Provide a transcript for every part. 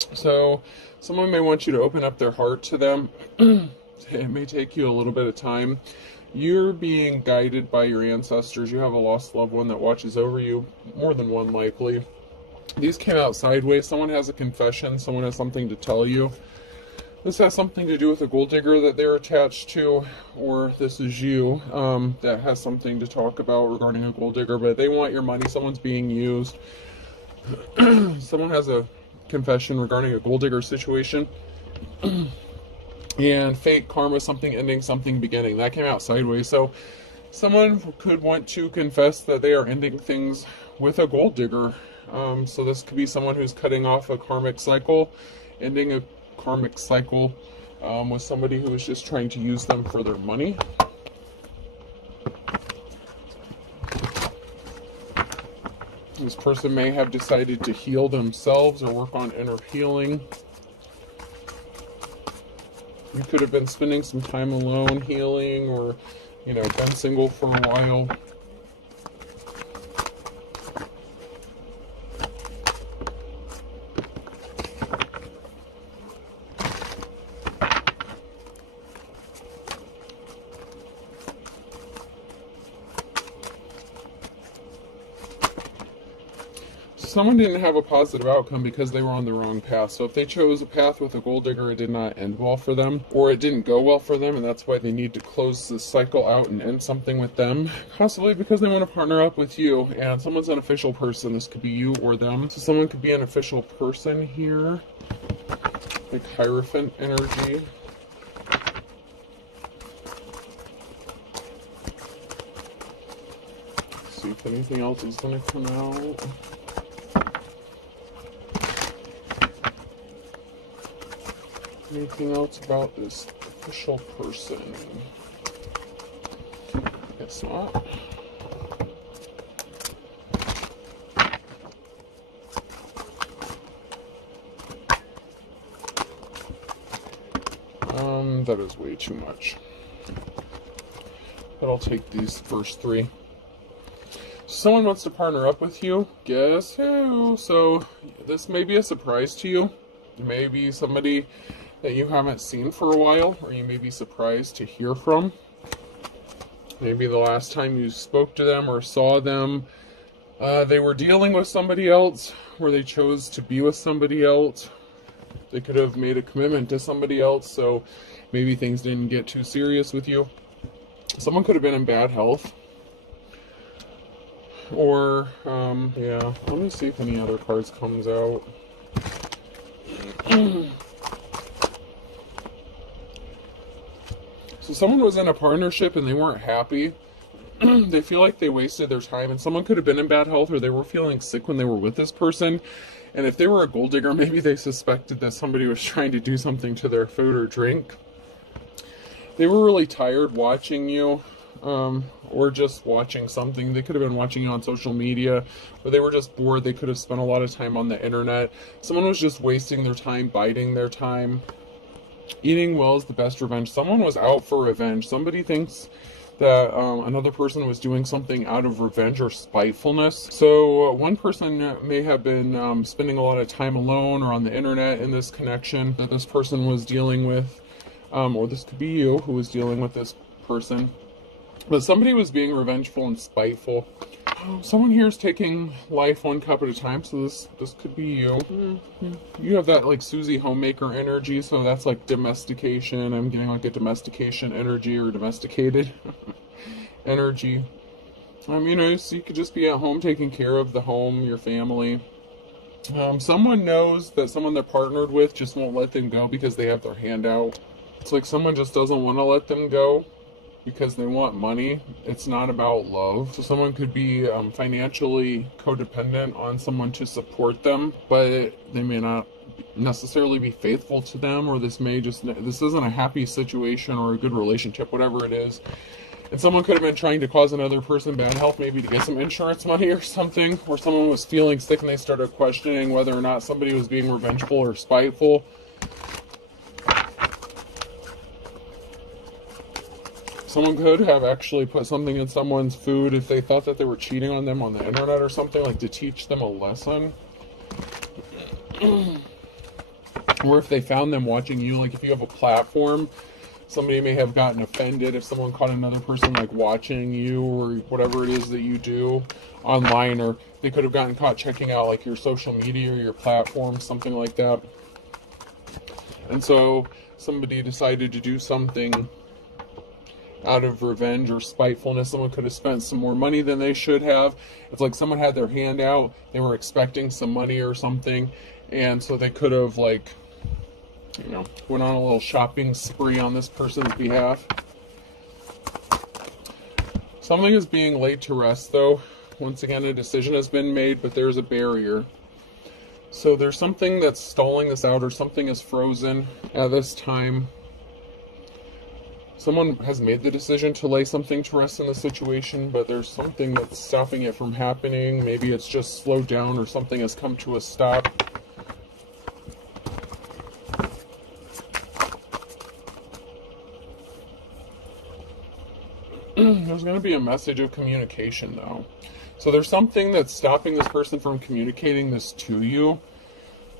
So someone may want you to open up their heart to them. It may take you a little bit of time. You're being guided by your ancestors. You have a lost loved one that watches over you, more than one likely. These came out sideways. Someone has a confession. Someone has something to tell you. This has something to do with a gold digger that they're attached to, or this is you that has something to talk about regarding a gold digger, but they want your money. Someone's being used. Someone has a confession regarding a gold digger situation. And fate, karma, something ending, something beginning. That came out sideways. So someone could want to confess that they are ending things with a gold digger. So this could be someone who's cutting off a karmic cycle, ending a karmic cycle with somebody who is just trying to use them for their money. This person may have decided to heal themselves or work on inner healing. You could have been spending some time alone healing, or, been single for a while. Someone didn't have a positive outcome because they were on the wrong path. So if they chose a path with a gold digger, it did not end well for them, or it didn't go well for them, and that's why they need to close this cycle out and end something with them. Possibly because they want to partner up with you, and someone's an official person. This could be you or them. So someone could be an official person here, like Hierophant energy. Let's see if anything else is going to come out. Anything else about this official person? Guess not. That is way too much. But I'll take these first three. Someone wants to partner up with you. Guess who? So this may be a surprise to you. It may be somebody that you haven't seen for a while, or you may be surprised to hear from. Maybe the last time you spoke to them or saw them, they were dealing with somebody else, or they chose to be with somebody else. They could have made a commitment to somebody else, so maybe things didn't get too serious with you. Someone could have been in bad health. Or, yeah, let me see if any other cards comes out. So someone was in a partnership and they weren't happy. They feel like they wasted their time, and someone could have been in bad health, or they were feeling sick when they were with this person. And if they were a gold digger, maybe they suspected that somebody was trying to do something to their food or drink. They were really tired watching you, or just watching something. They could have been watching you on social media, or they were just bored. They could have spent a lot of time on the internet. Someone was just wasting their time, biding their time. Eating well is the best revenge. Someone was out for revenge. Somebody thinks that another person was doing something out of revenge or spitefulness. So one person may have been spending a lot of time alone or on the internet in this connection that this person was dealing with. Or this could be you who was dealing with this person. But somebody was being revengeful and spiteful. Someone here is taking life one cup at a time, so this could be you. You have that like Susie homemaker energy, so that's like domestication. I'm getting like a domestication energy, or domesticated energy. So you could just be at home taking care of the home, your family. Someone knows that someone they're partnered with just won't let them go because they have their hand out. It's like someone just doesn't want to let them go because they want money. It's not about love. So someone could be financially codependent on someone to support them, but they may not necessarily be faithful to them, or this isn't a happy situation or a good relationship, whatever it is. And someone could have been trying to cause another person bad health, maybe to get some insurance money or something, or someone was feeling sick and they started questioning whether or not somebody was being revengeful or spiteful. Someone could have actually put something in someone's food if they thought that they were cheating on them on the internet or something, like to teach them a lesson. Or if they found them watching you, like if you have a platform, somebody may have gotten offended if someone caught another person like watching you or whatever it is that you do online, or they could have gotten caught checking out like your social media or your platform, something like that. And so somebody decided to do something out of revenge or spitefulness. Someone could have spent some more money than they should have. It's like someone had their hand out, they were expecting some money or something, and so they could have like, you know, went on a little shopping spree on this person's behalf. Something is being laid to rest though. Once again, a decision has been made, but there's a barrier. So there's something that's stalling this out, or something is frozen at this time. Someone has made the decision to lay something to rest in the situation, but there's something that's stopping it from happening. Maybe it's just slowed down, or something has come to a stop. There's going to be a message of communication though. So there's something that's stopping this person from communicating this to you.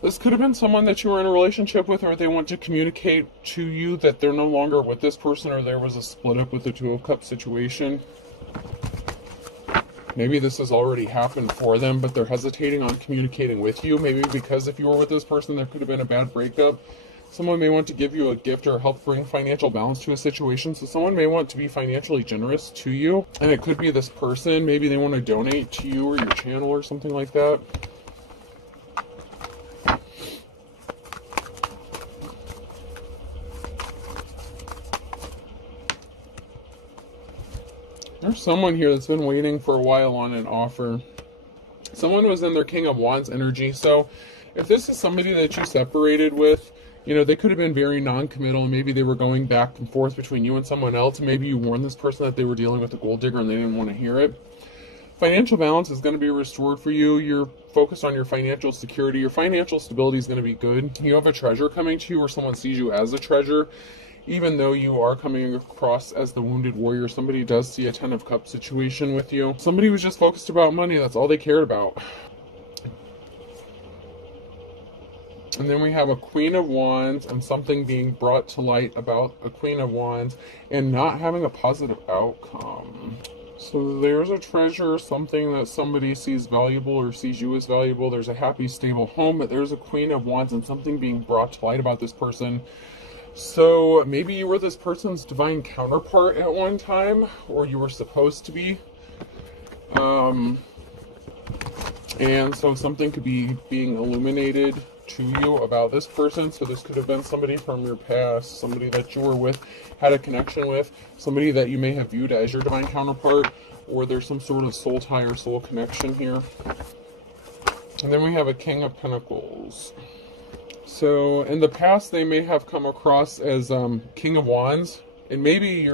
This could have been someone that you were in a relationship with, or they want to communicate to you that they're no longer with this person, or there was a split up with the Two of Cups situation. Maybe this has already happened for them, but they're hesitating on communicating with you. Maybe because if you were with this person, there could have been a bad breakup. Someone may want to give you a gift or help bring financial balance to a situation. So someone may want to be financially generous to you. And it could be this person. Maybe they want to donate to you or your channel or something like that. There's someone here that's been waiting for a while on an offer. Someone was in their King of Wands energy. So if this is somebody that you separated with, you know, they could have been very non-committal, and maybe they were going back and forth between you and someone else. Maybe you warned this person that they were dealing with a gold digger and they didn't want to hear it. Financial balance is going to be restored for you. You're focused on your financial security. Your financial stability is going to be good. You have a treasure coming to you, or someone sees you as a treasure. Even though you are coming across as the wounded warrior, somebody does see a Ten of Cups situation with you. Somebody was just focused about money. That's all they cared about. And then we have a Queen of Wands and something being brought to light about a Queen of Wands and not having a positive outcome. So there's a treasure, something that somebody sees valuable or sees you as valuable. There's a happy, stable home, but there's a Queen of Wands and something being brought to light about this person. So maybe you were this person's divine counterpart at one time, or you were supposed to be. And so something could be being illuminated to you about this person. So this could have been somebody from your past, somebody that you were with, had a connection with, somebody that you may have viewed as your divine counterpart, or there's some sort of soul tie or soul connection here. And then we have a King of Pentacles. So in the past, they may have come across as King of Wands, and maybe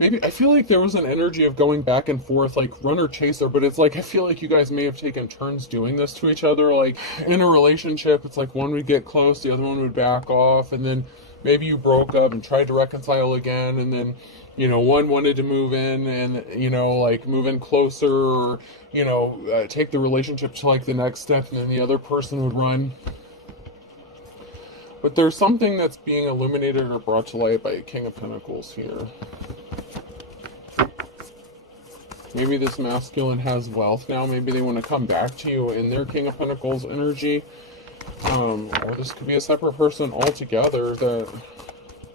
I feel like there was an energy of going back and forth, like runner chaser, but it's like, I feel like you guys may have taken turns doing this to each other. Like in a relationship, it's like one would get close, the other one would back off, and then maybe you broke up and tried to reconcile again, and then, you know, one wanted to move in and, you know, like move in closer, or, you know, take the relationship to like the next step, and then the other person would run. But there's something that's being illuminated or brought to light by a King of Pentacles here. Maybe this masculine has wealth now. Maybe they want to come back to you in their King of Pentacles energy. Or this could be a separate person altogether that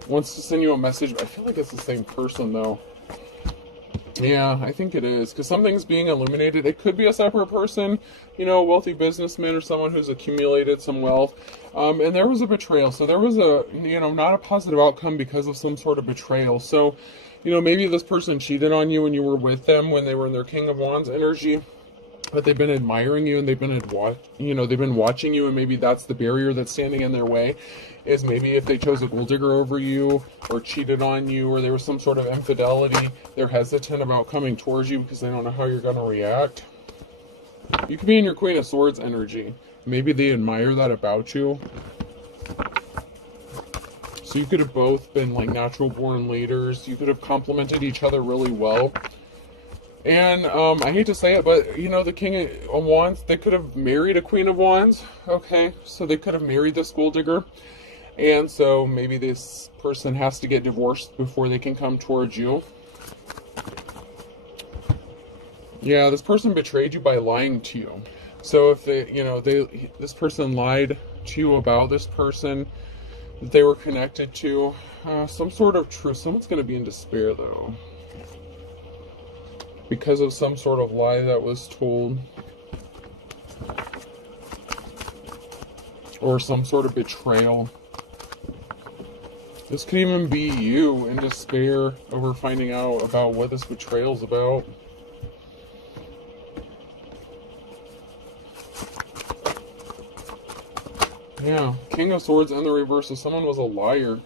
wants to send you a message. I feel like it's the same person though. Yeah, I think it is, because something's being illuminated. It could be a separate person, you know, a wealthy businessman or someone who's accumulated some wealth. And there was a betrayal. So there was a, you know, not a positive outcome because of some sort of betrayal. So, you know, maybe this person cheated on you when you were with them, when they were in their King of Wands energy. But they've been admiring you, and they've been watching you, and maybe that's the barrier that's standing in their way. Is maybe if they chose a gold digger over you, or cheated on you, or there was some sort of infidelity, they're hesitant about coming towards you because they don't know how you're going to react. You could be in your Queen of Swords energy. Maybe they admire that about you. So you could have both been like natural born leaders. You could have complemented each other really well. And I hate to say it, but you know, the King of Wands, they could have married a Queen of Wands. Okay, so they could have married this gold digger. And so maybe this person has to get divorced before they can come towards you. Yeah, this person betrayed you by lying to you. So if this person lied to you about this person that they were connected to, some sort of truth. Someone's going to be in despair though, because of some sort of lie that was told, or some sort of betrayal. This could even be you in despair over finding out about what this betrayal is about. Yeah, King of Swords in the reverse. So someone was a liar.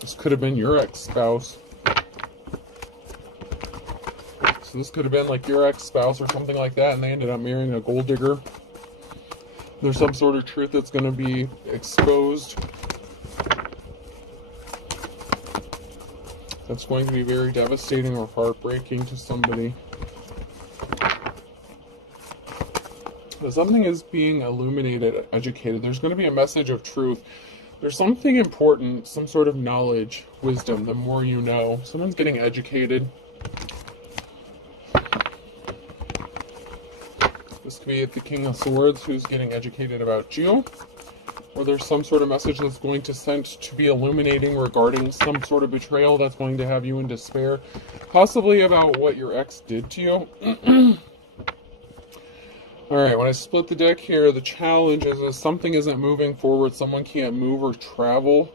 This could have been your ex-spouse. So this could have been like your ex-spouse or something like that, and they ended up marrying a gold digger. There's some sort of truth that's going to be exposed. That's going to be very devastating or heartbreaking to somebody. But something is being illuminated, educated. There's going to be a message of truth. There's something important, some sort of knowledge, wisdom, the more you know. Someone's getting educated. This could be the King of Swords who's getting educated about you. Or there's some sort of message that's going to send to be illuminating regarding some sort of betrayal that's going to have you in despair. Possibly about what your ex did to you. Alright, when I split the deck here, the challenge is that something isn't moving forward, someone can't move or travel.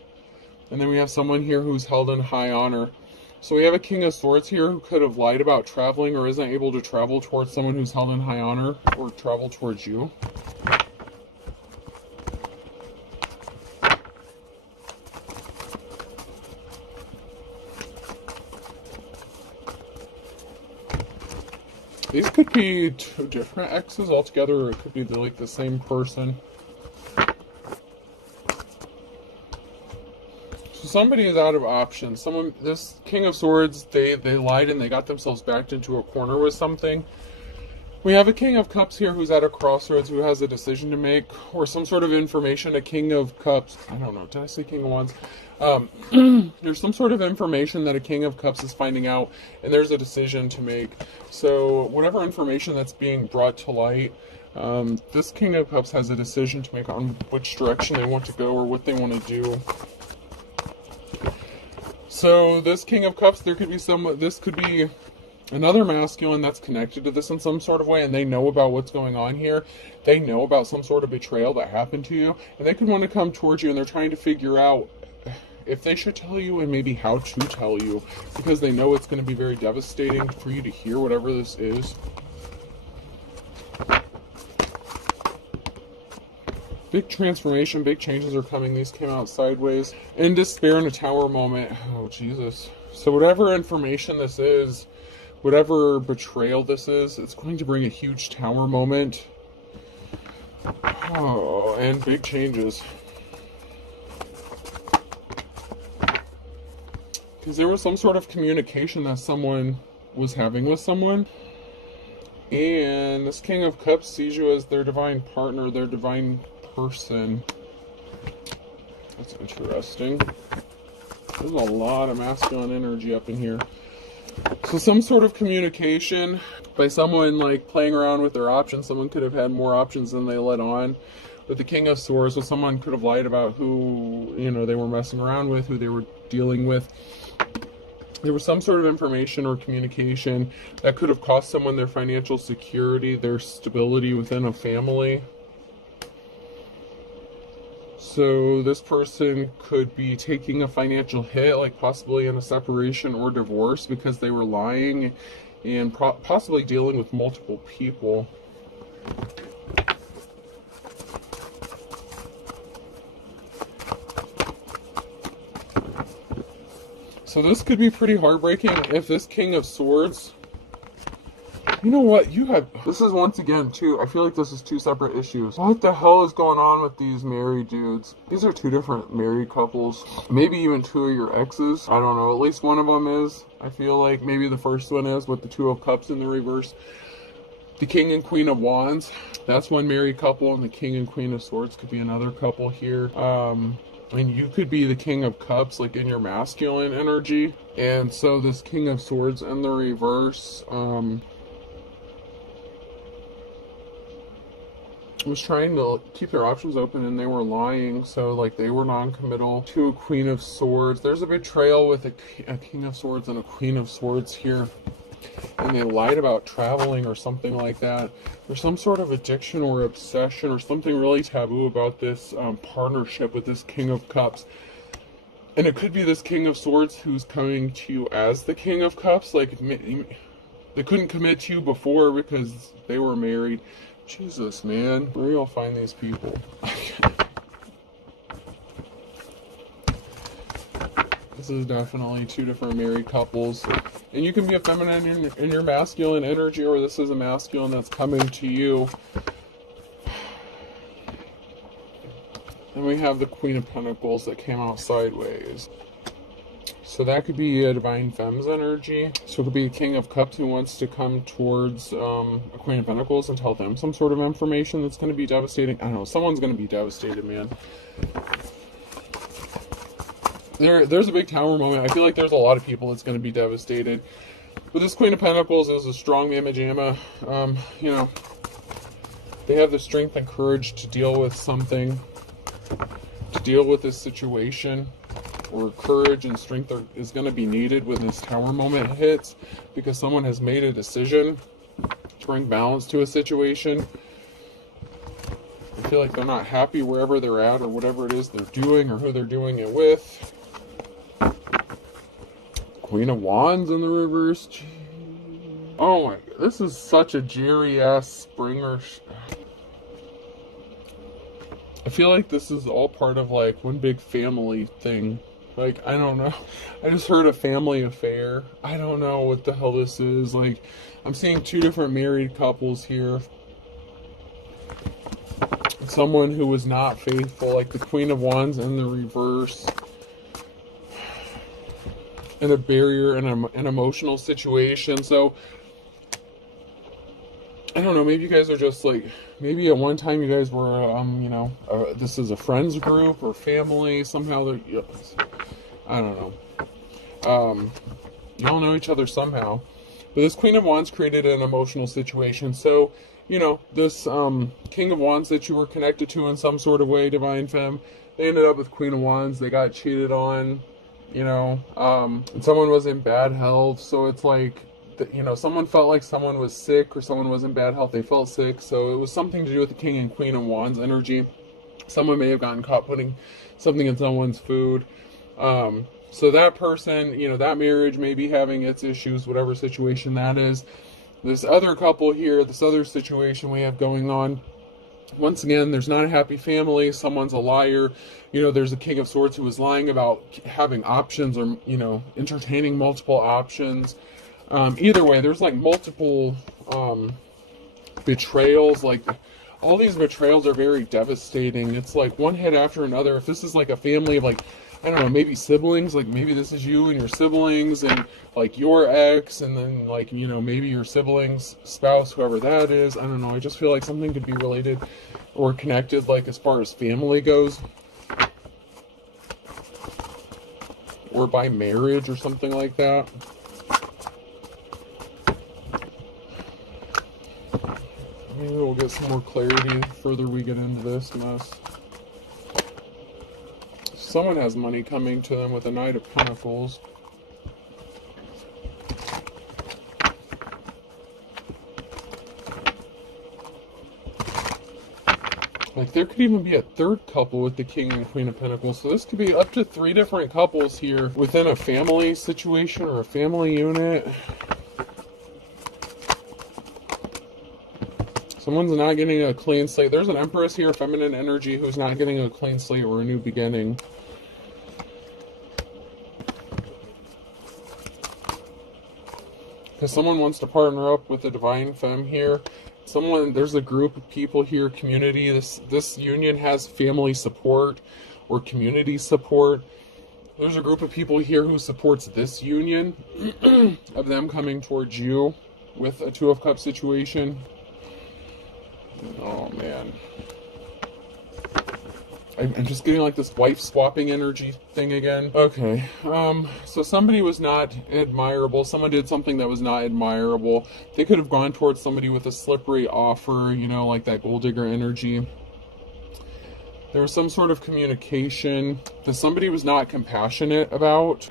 And then we have someone here who's held in high honor. So we have a King of Swords here who could have lied about traveling or isn't able to travel towards someone who's held in high honor or travel towards you. These could be two different exes altogether, or it could be like the same person. So somebody is out of options. This King of Swords, they lied and they got themselves backed into a corner with something. We have a King of Cups here who's at a crossroads, who has a decision to make, or some sort of information. A King of Cups, I don't know, did I say King of Wands? There's some sort of information that a King of Cups is finding out, and there's a decision to make. So whatever information that's being brought to light, this King of Cups has a decision to make on which direction they want to go or what they want to do. So this King of Cups, this could be another masculine that's connected to this in some sort of way, and they know about what's going on here. They know about some sort of betrayal that happened to you, and they could want to come towards you, and they're trying to figure out if they should tell you and maybe how to tell you, because they know it's going to be very devastating for you to hear whatever this is. Big transformation, big changes are coming. These came out sideways. In despair in a tower moment. Oh, Jesus. So whatever information this is, whatever betrayal this is, it's going to bring a huge tower moment. Oh, and big changes. Because there was some sort of communication that someone was having with someone. And this King of Cups sees you as their divine partner, their divine person. That's interesting. There's a lot of masculine energy up in here. So some sort of communication by someone like playing around with their options. Someone could have had more options than they let on. With the King of Swords, so someone could have lied about who, they were messing around with, who they were dealing with. There was some sort of information or communication that could have cost someone their financial security, their stability within a family. So this person could be taking a financial hit, like possibly in a separation or divorce, because they were lying and possibly dealing with multiple people. So this could be pretty heartbreaking if this King of Swords You know what? You have... This is once again, too, I feel like this is two separate issues. What the hell is going on with these married dudes? These are two different married couples. Maybe even two of your exes. I don't know. At least one of them is. I feel like maybe the first one is with the Two of Cups in the reverse. The King and Queen of Wands. That's one married couple, and the King and Queen of Swords could be another couple here. And you could be the King of Cups, like in your masculine energy. And so this King of Swords in the reverse, was trying to keep their options open, and they were lying, so like they were non-committal to a Queen of Swords. There's a betrayal with a King of Swords and a Queen of Swords here, and they lied about traveling or something like that. There's some sort of addiction or obsession or something really taboo about this partnership with this King of Cups. And it could be this King of Swords who's coming to you as the King of Cups. Like, they couldn't commit to you before because they were married. Jesus, man. Where do y'all find these people? This is definitely two different married couples. And you can be a feminine in your masculine energy, or this is a masculine that's coming to you. And we have the Queen of Pentacles that came out sideways. So that could be a Divine Femme's energy. So it could be a King of Cups who wants to come towards a Queen of Pentacles and tell them some sort of information that's going to be devastating. I don't know. Someone's going to be devastated, man. There's a big Tower moment. I feel like there's a lot of people that's going to be devastated. But this Queen of Pentacles is a strong mamma jamma. You know, they have the strength and courage to deal with something, to deal with this situation. Or courage and strength is going to be needed when this Tower moment hits, because someone has made a decision to bring balance to a situation. I feel like they're not happy wherever they're at or whatever it is they're doing or who they're doing it with. Queen of Wands in the reverse. Oh my God, this is such a Jerry-ass Springer. I feel like this is all part of like one big family thing. Like, I don't know. I just heard a family affair. I don't know what the hell this is. Like, I'm seeing two different married couples here. Someone who was not faithful, like the Queen of Wands in the reverse. And a barrier in an emotional situation. So, I don't know, maybe you guys are just like, maybe at one time you guys were, you know, this is a friends group or family, somehow they're, I don't know. Y'all know each other somehow. But this Queen of Wands created an emotional situation. So, you know, this King of Wands that you were connected to in some sort of way, Divine Femme, they ended up with Queen of Wands. They got cheated on, you know, and someone was in bad health. So it's like, you know, someone felt like someone was sick or someone was in bad health. They felt sick. So it was something to do with the King and Queen of Wands energy. Someone may have gotten caught putting something in someone's food. So that person, you know, that marriage may be having its issues, whatever situation that is. This other couple here, this other situation we have going on, once again, there's not a happy family. Someone's a liar. You know, there's a King of Swords who was lying about having options or, you know, entertaining multiple options. Either way, there's like multiple betrayals. Like, all these betrayals are very devastating. It's like one hit after another. If this is like a family of like, I don't know, maybe siblings, like maybe this is you and your siblings and like your ex, and then like, you know, maybe your siblings, spouse, whoever that is. I don't know. I just feel like something could be related or connected, like as far as family goes, or by marriage or something like that. Maybe we'll get some more clarity the further we get into this mess. Someone has money coming to them with a Knight of Pentacles. Like, there could even be a third couple with the King and Queen of Pentacles. So this could be up to 3 different couples here within a family situation or a family unit. Someone's not getting a clean slate. There's an Empress here, feminine energy, who's not getting a clean slate or a new beginning. Because someone wants to partner up with a divine femme here. There's a group of people here, community. This union has family support or community support. There's a group of people here who supports this union of them coming towards you with a Two of Cups situation. Oh man. I'm just getting like this wife swapping energy thing again. Okay, so somebody was not admirable. Someone did something that was not admirable. They could have gone towards somebody with a slippery offer, you know, like that gold digger energy. There was some sort of communication that somebody was not compassionate about.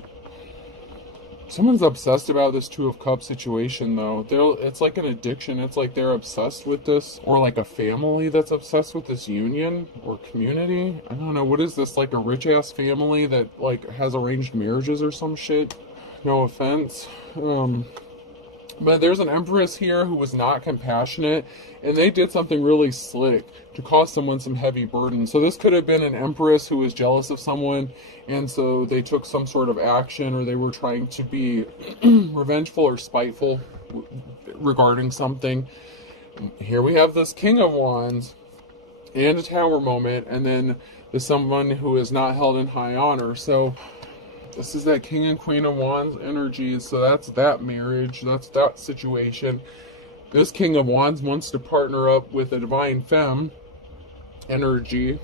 Someone's obsessed about this Two of Cups situation, though. It's like an addiction. It's like they're obsessed with this, or like a family that's obsessed with this union or community. I don't know. What is this? Like a rich-ass family that like has arranged marriages or some shit? No offense. But there's an Empress here who was not compassionate, and they did something really slick to cause someone some heavy burden. So this could have been an Empress who was jealous of someone, and so they took some sort of action, or they were trying to be revengeful or spiteful regarding something. Here we have this King of Wands and a Tower moment, and then there's someone who is not held in high honor. So this is that King and Queen of Wands energy. So that's that marriage. That's that situation. This King of Wands wants to partner up with a divine femme energy,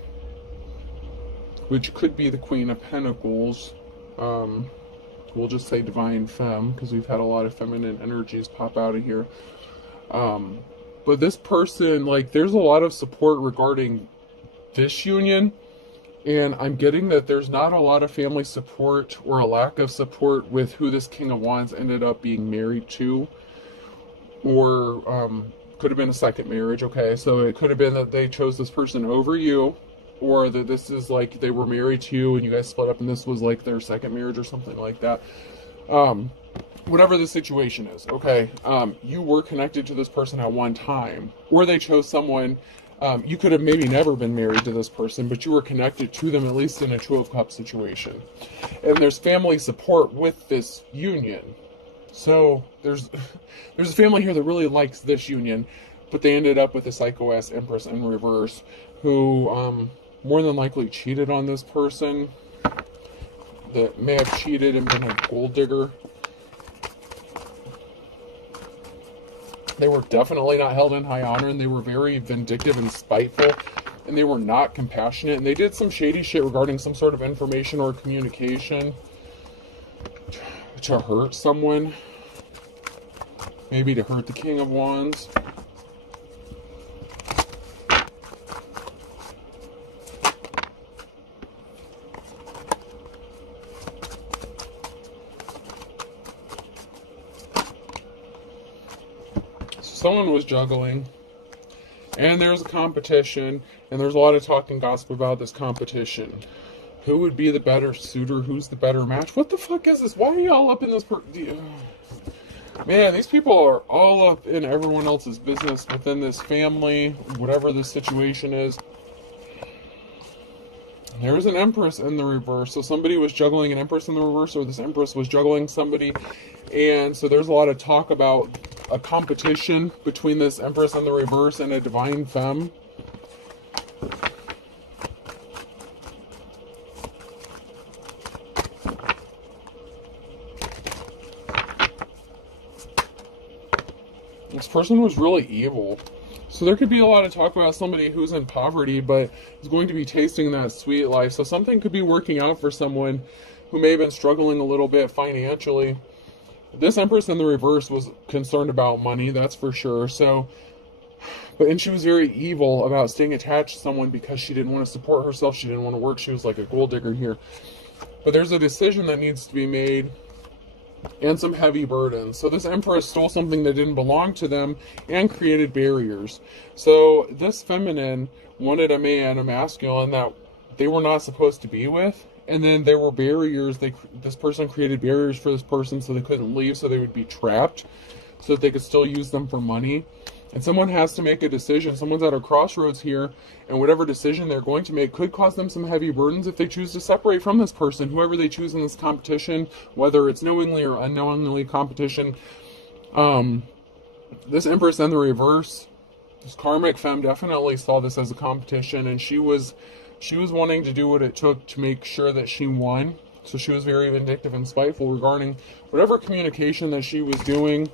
which could be the Queen of Pentacles. We'll just say divine femme, because we've had a lot of feminine energies pop out of here. But this person, like, there's a lot of support regarding this union. And I'm getting that there's not a lot of family support or a lack of support with who this King of Wands ended up being married to. Or could have been a second marriage, okay? So it could have been that they chose this person over you. Or that this is like they were married to you and you guys split up and this was like their second marriage or something like that. Whatever the situation is, okay? You were connected to this person at one time. Or they chose someone... you could have maybe never been married to this person, but you were connected to them, at least in a Two of Cups situation. And there's family support with this union. So there's a family here that really likes this union, but they ended up with a psycho-ass Empress in reverse who more than likely cheated on this person, that may have cheated and been a gold digger. They were definitely not held in high honor, and they were very vindictive and spiteful, and they were not compassionate, and they did some shady shit regarding some sort of information or communication to hurt someone, maybe to hurt the King of Wands. Someone was juggling, and there's a competition, and there's a lot of talk and gossip about this competition. Who would be the better suitor? Who's the better match? What the fuck is this? Why are y'all up in this? Man, these people are all up in everyone else's business within this family, whatever the situation is. There's an Empress in the reverse. So somebody was juggling an Empress in the reverse, or this Empress was juggling somebody. And so there's a lot of talk about a competition between this Empress in the reverse and a divine femme. This person was really evil. So there could be a lot of talk about somebody who's in poverty, but is going to be tasting that sweet life. So something could be working out for someone who may have been struggling a little bit financially. This Empress in the reverse was concerned about money, that's for sure. So, and she was very evil about staying attached to someone because she didn't want to support herself. She didn't want to work. She was like a gold digger here. But there's a decision that needs to be made, and some heavy burdens. So this Empress stole something that didn't belong to them and created barriers. So this feminine wanted a man, a masculine, that they were not supposed to be with. And then there were barriers. This person created barriers for this person so they couldn't leave, so they would be trapped, so that they could still use them for money. And someone has to make a decision. Someone's at a crossroads here, and whatever decision they're going to make could cause them some heavy burdens if they choose to separate from this person, whoever they choose in this competition, whether it's knowingly or unknowingly competition. This Empress in the reverse, this karmic femme definitely saw this as a competition, and she was wanting to do what it took to make sure that she won. So she was very vindictive and spiteful regarding whatever communication that she was doing.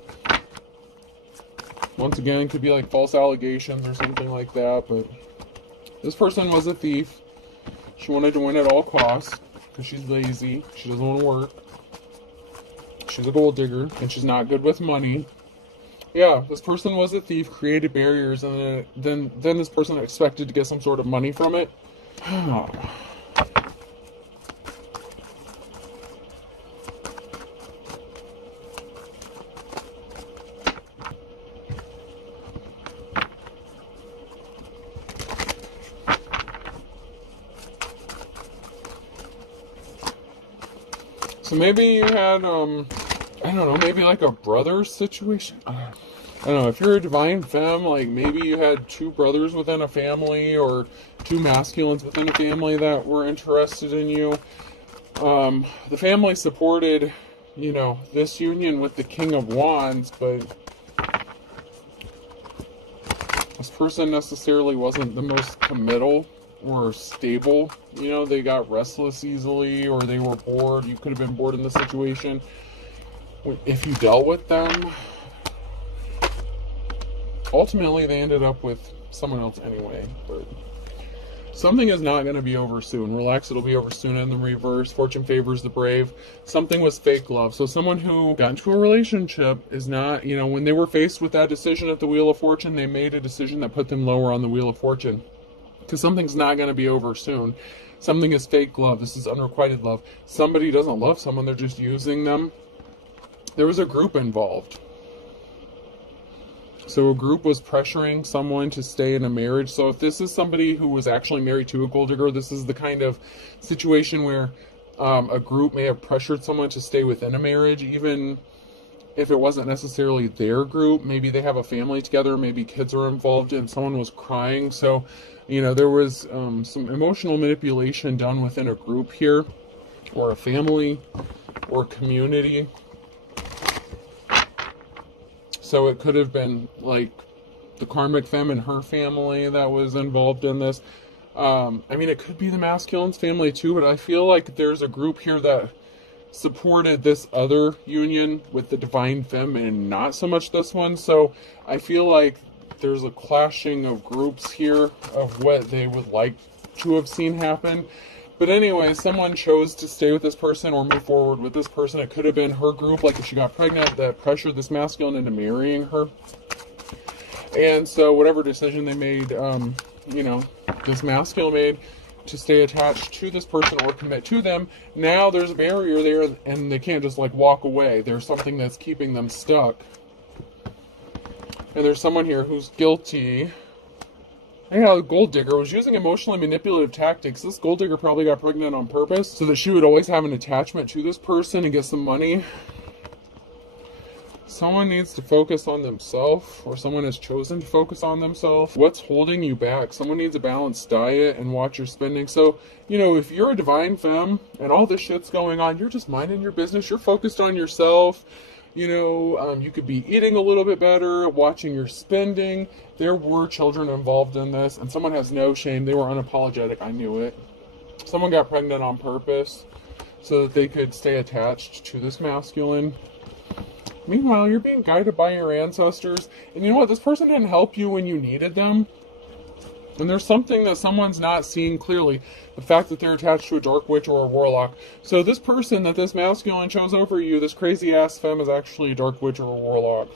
Once again, it could be like false allegations or something like that, but this person was a thief. She wanted to win at all costs because she's lazy. She doesn't want to work. She's a gold digger, and she's not good with money. Yeah, this person was a thief, created barriers, and then this person expected to get some sort of money from it. So maybe you had, I don't know, maybe like a brother situation. I don't know, if you're a divine femme, like maybe you had two brothers within a family or two masculines within a family that were interested in you. The family supported, you know, this union with the King of Wands, but this person necessarily wasn't the most committal or stable. You know, they got restless easily, or they were bored. You could have been bored in the situation if you dealt with them. Ultimately, they ended up with someone else anyway, but something is not going to be over soon. Relax, it'll be over soon. In the reverse, fortune favors the brave. Something was fake love. So someone who got into a relationship is not, you know, when they were faced with that decision at the Wheel of Fortune, they made a decision that put them lower on the Wheel of Fortune. Because something's not going to be over soon. Something is fake love. This is unrequited love. Somebody doesn't love someone, they're just using them. There was a group involved. So a group was pressuring someone to stay in a marriage. So if this is somebody who was actually married to a gold digger, this is the kind of situation where a group may have pressured someone to stay within a marriage, even if it wasn't necessarily their group. Maybe they have a family together, maybe kids are involved, and someone was crying. So, you know, there was some emotional manipulation done within a group here, or a family, or a community. So it could have been like the karmic femme and her family that was involved in this. I mean, it could be the masculine's family too, but I feel like there's a group here that supported this other union with the divine femme and not so much this one. So I feel like there's a clashing of groups here of what they would like to have seen happen. But anyway, someone chose to stay with this person or move forward with this person. It could have been her group, like if she got pregnant, that pressured this masculine into marrying her. And so whatever decision they made, you know, this masculine made to stay attached to this person or commit to them, now there's a barrier there and they can't just like walk away. There's something that's keeping them stuck. And there's someone here who's guilty. Yeah, the gold digger was using emotionally manipulative tactics. This gold digger probably got pregnant on purpose so that she would always have an attachment to this person and get some money. Someone needs to focus on themselves, or someone has chosen to focus on themselves. What's holding you back? Someone needs a balanced diet and watch your spending. So, you know, if you're a divine femme and all this shit's going on, you're just minding your business. You're focused on yourself. You know, you could be eating a little bit better, watching your spending. There were children involved in this, and someone has no shame. They were unapologetic. I knew it. Someone got pregnant on purpose so that they could stay attached to this masculine. Meanwhile, you're being guided by your ancestors. And you know what? This person didn't help you when you needed them. And there's something that someone's not seeing clearly. The fact that they're attached to a dark witch or a warlock. So this person that this masculine chose over you, this crazy ass femme, is actually a dark witch or a warlock.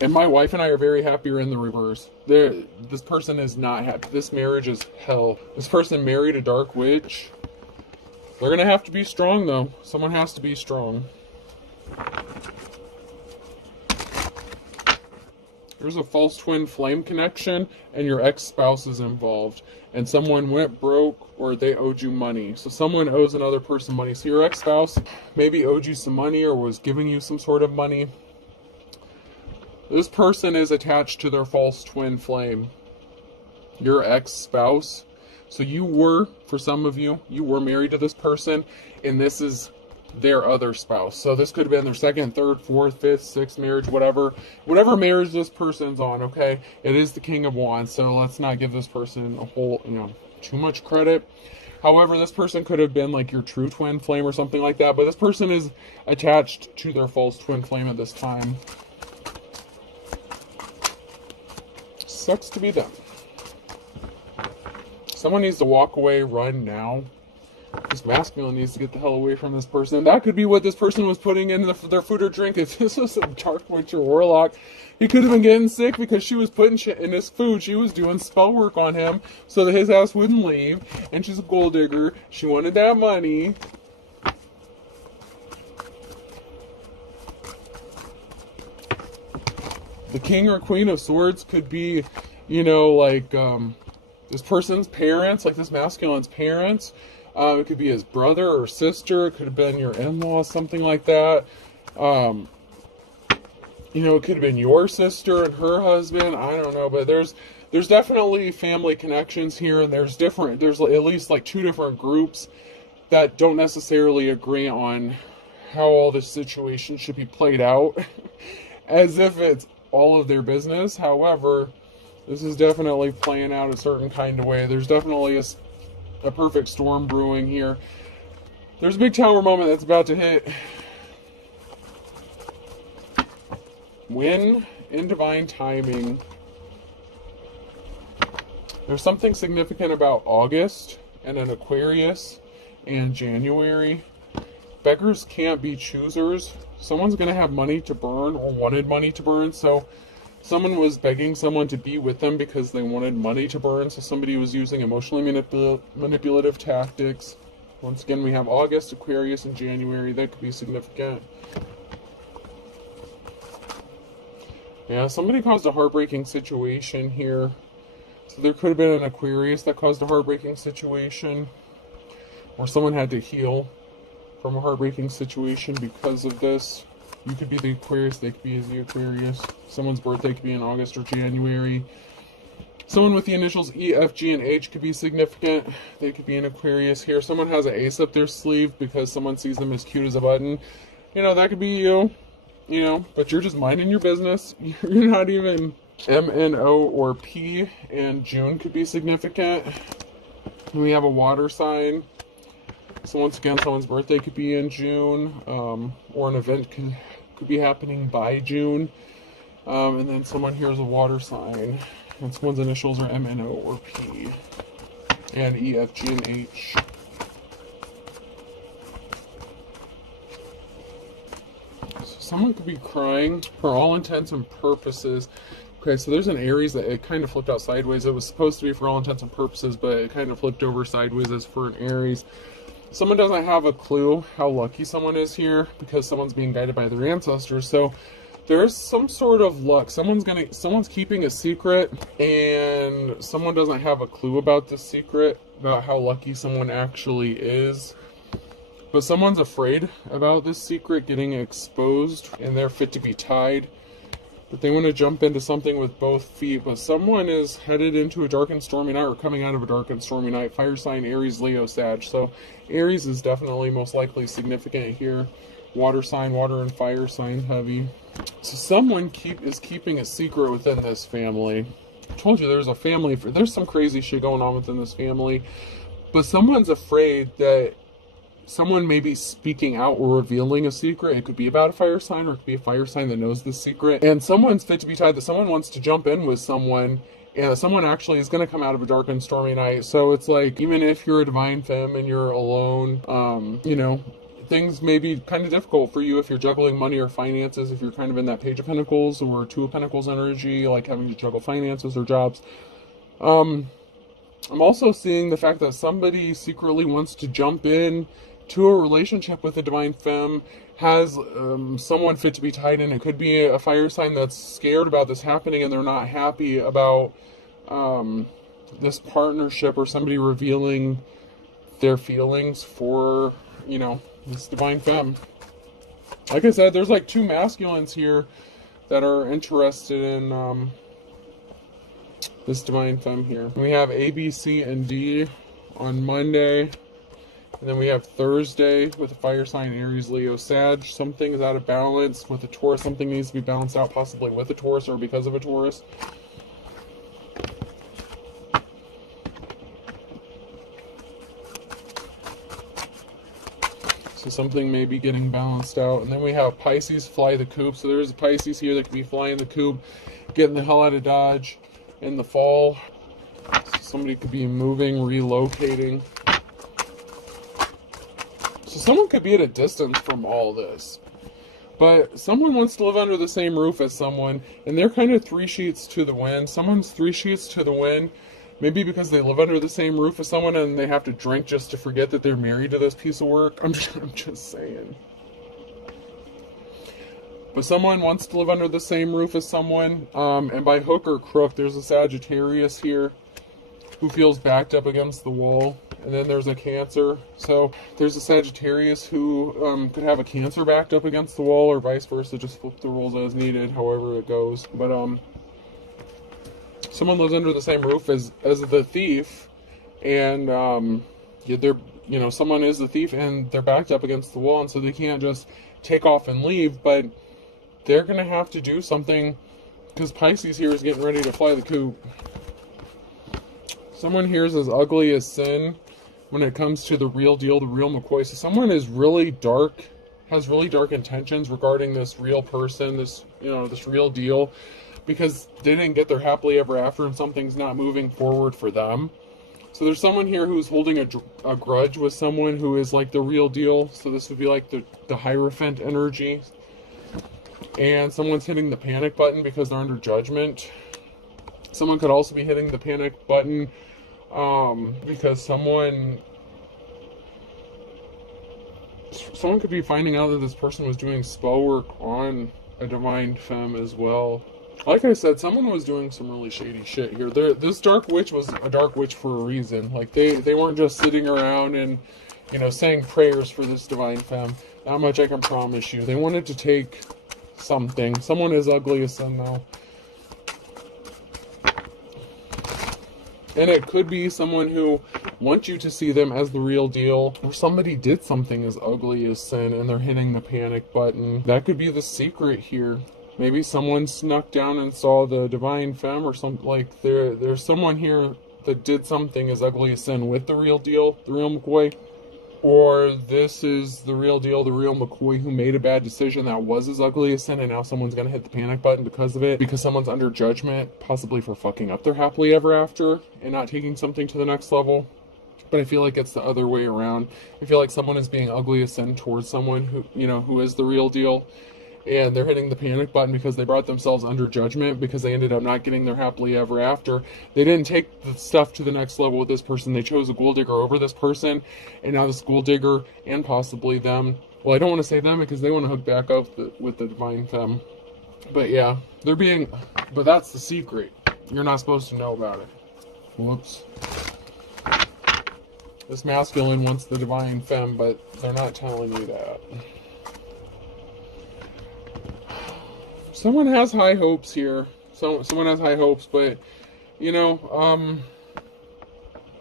And my wife and I are very happy you're in the reverse. This person is not happy. This marriage is hell. This person married a dark witch. They're going to have to be strong, though. Someone has to be strong. There's a false twin flame connection, and your ex-spouse is involved. And someone went broke, or they owed you money. So someone owes another person money. So your ex-spouse maybe owed you some money, or was giving you some sort of money. This person is attached to their false twin flame. Your ex-spouse. So you were, for some of you, you were married to this person, and this is their other spouse. So this could have been their second, third, fourth, fifth, sixth marriage, whatever marriage this person's on, okay? It is the King of Wands, so let's not give this person a whole, too much credit. However, this person could have been like your true twin flame or something like that, but this person is attached to their false twin flame at this time. Sucks to be them. Someone needs to walk away, run now. This masculine needs to get the hell away from this person. That could be what this person was putting in their food or drink. If this was a dark witch or warlock, he could have been getting sick because she was putting shit in his food. She was doing spell work on him so that his ass wouldn't leave. And she's a gold digger. She wanted that money. The King or Queen of Swords could be, this person's parents, like this masculine's parents. It could be his brother or sister. It could have been your in-law, something like that. It could have been your sister and her husband. I don't know, but there's definitely family connections here, and there's at least like two different groups that don't necessarily agree on how all this situation should be played out, as if it's all of their business. However, this is definitely playing out a certain kind of way. There's definitely a perfect storm brewing here. There's a big tower moment that's about to hit. When in divine timing, there's something significant about August and an Aquarius and January. Beggars can't be choosers. Someone's going to have money to burn or wanted money to burn. So someone was begging someone to be with them because they wanted money to burn. So somebody was using emotionally manipulative tactics. Once again, we have August, Aquarius, and January. That could be significant. Yeah, somebody caused a heartbreaking situation here. So there could have been an Aquarius that caused a heartbreaking situation. Or someone had to heal from a heartbreaking situation because of this. You could be the Aquarius, they could be the Aquarius. Someone's birthday could be in August or January. Someone with the initials E, F, G, and H could be significant. They could be an Aquarius here. Someone has an ace up their sleeve because someone sees them as cute as a button. That could be you. But you're just minding your business. You're not even M, N, O, or P. And June could be significant. And we have a water sign. So once again, someone's birthday could be in June, or an event could be happening by June. And then someone here is a water sign, and someone's initials are M, N, O, or P, and E, F, G, and H. So someone could be crying for all intents and purposes. Okay, so there's an Aries that it kind of flipped out sideways. It was supposed to be for all intents and purposes, but it kind of flipped over sideways as for an Aries. Someone doesn't have a clue how lucky someone is here because someone's being guided by their ancestors. So there's some sort of luck. Someone's keeping a secret, and someone doesn't have a clue about this secret, about how lucky someone actually is. But someone's afraid about this secret getting exposed, and they're fit to be tied. But they want to jump into something with both feet. But someone is headed into a dark and stormy night, or coming out of a dark and stormy night. Fire sign, Aries, Leo, Sag. So Aries is definitely most likely significant here. Water sign, water and fire sign heavy. So someone is keeping a secret within this family. I told you there's some crazy shit going on within this family. But someone's afraid that someone may be speaking out or revealing a secret. It could be about a fire sign, or it could be a fire sign that knows this secret. And someone's fit to be tied, that someone wants to jump in with someone, and someone actually is going to come out of a dark and stormy night. So it's like, even if you're a divine femme and you're alone, things may be kind of difficult for you if you're juggling money or finances, if you're kind of in that Page of Pentacles or Two of Pentacles energy, like having to juggle finances or jobs. I'm also seeing the fact that somebody secretly wants to jump in to a relationship with a divine femme, has someone fit to be tied in. It could be a fire sign that's scared about this happening, and they're not happy about this partnership, or somebody revealing their feelings for, this divine femme. Like I said, there's like two masculines here that are interested in this divine femme here. We have A, B, C, and D on Monday. And then we have Thursday with a fire sign, Aries, Leo, Sag. Something is out of balance with a Taurus. Something needs to be balanced out, possibly with a Taurus or because of a Taurus. So something may be getting balanced out. And then we have Pisces, fly the coop. So there's a Pisces here that could be flying the coop, getting the hell out of Dodge in the fall. So somebody could be moving, relocating. So someone could be at a distance from all this. But someone wants to live under the same roof as someone, and they're kind of 3 sheets to the wind. Someone's 3 sheets to the wind, maybe because they live under the same roof as someone and they have to drink just to forget that they're married to this piece of work. I'm just saying. But someone wants to live under the same roof as someone, and by hook or crook, there's a Sagittarius here who feels backed up against the wall. And then there's a Cancer. So there's a Sagittarius who could have a Cancer backed up against the wall, or vice versa. Just flip the roles as needed, however it goes. But someone lives under the same roof as the thief, and someone is the thief, and they're backed up against the wall, and so they can't just take off and leave. But they're gonna have to do something, because Pisces here is getting ready to fly the coop. Someone here is as ugly as sin when it comes to the real deal, the real McCoy. So someone is really dark, has really dark intentions regarding this real person, this real deal, because they didn't get their happily ever after and something's not moving forward for them. So there's someone here who's holding a grudge with someone who is like the real deal. So this would be like the Hierophant energy. And someone's hitting the panic button because they're under judgment. Someone could also be hitting the panic button because someone could be finding out that this person was doing spell work on a divine femme as well. Like I said, someone was doing some really shady shit here. This dark witch was a dark witch for a reason. Like they weren't just sitting around and saying prayers for this divine femme. Not much I can promise you. They wanted to take something. Someone as ugly as sin though. And it could be someone who wants you to see them as the real deal, or somebody did something as ugly as sin and they're hitting the panic button. That could be the secret here. Maybe someone snuck down and saw the divine femme or something. Like there's someone here that did something as ugly as sin with the real deal, the real McCoy. Or this is the real deal, the real McCoy who made a bad decision that was as ugly as sin, and now someone's going to hit the panic button because of it, because someone's under judgment, possibly for fucking up their happily ever after and not taking something to the next level. But I feel like it's the other way around. I feel like someone is being ugly as sin towards someone who is the real deal, and they're hitting the panic button because they brought themselves under judgment because they ended up not getting their happily ever after. They didn't take the stuff to the next level with this person. They chose a gold digger over this person, and now this gold digger and possibly them, well, I don't want to say them because they want to hook back up with the divine femme. But yeah, but that's the secret. You're not supposed to know about it. Whoops. This masculine wants the divine femme, but they're not telling you that. Someone has high hopes here. Someone has high hopes, but,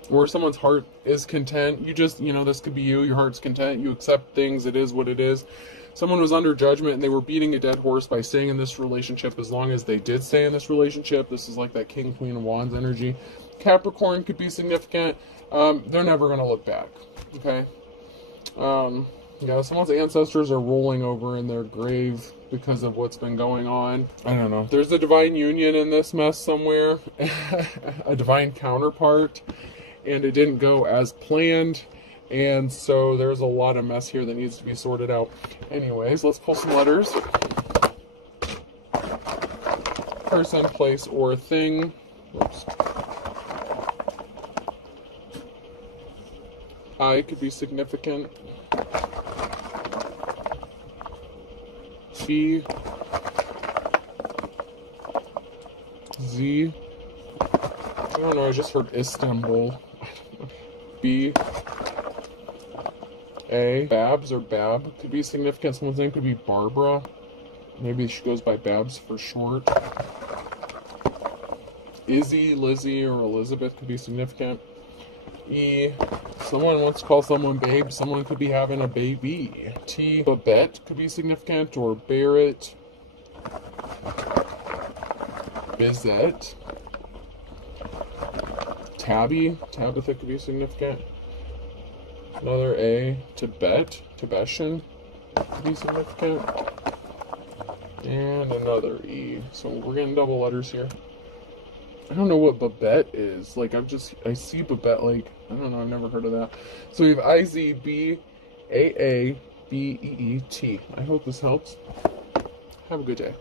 where someone's heart is content. You just, this could be you. Your heart's content. You accept things. It is what it is. Someone was under judgment and they were beating a dead horse by staying in this relationship as long as they did stay in this relationship. This is like that King, Queen of Wands energy. Capricorn could be significant. They're never going to look back. Okay? Someone's ancestors are rolling over in their grave because of what's been going on. I don't know. There's a divine union in this mess somewhere. A divine counterpart. And it didn't go as planned. And so there's a lot of mess here that needs to be sorted out. Anyways, let's pull some letters. Person, place, or thing. Whoops. I could be significant. B. Z. I don't know, I just heard Istanbul. B. A. Babs or Bab could be significant. Someone's name could be Barbara. Maybe she goes by Babs for short. Izzy, Lizzie, or Elizabeth could be significant. E. Someone wants to call someone babe. Someone could be having a baby. T. Babette could be significant, or Barrett. Bizette. Tabby. Tabitha could be significant. Another A. Tibet. Tibetan could be significant. And another E. So we're getting double letters here. I don't know what Babette is. Like, I see Babette, like, I don't know, I've never heard of that. So we have IZBAABEET. I hope this helps. Have a good day.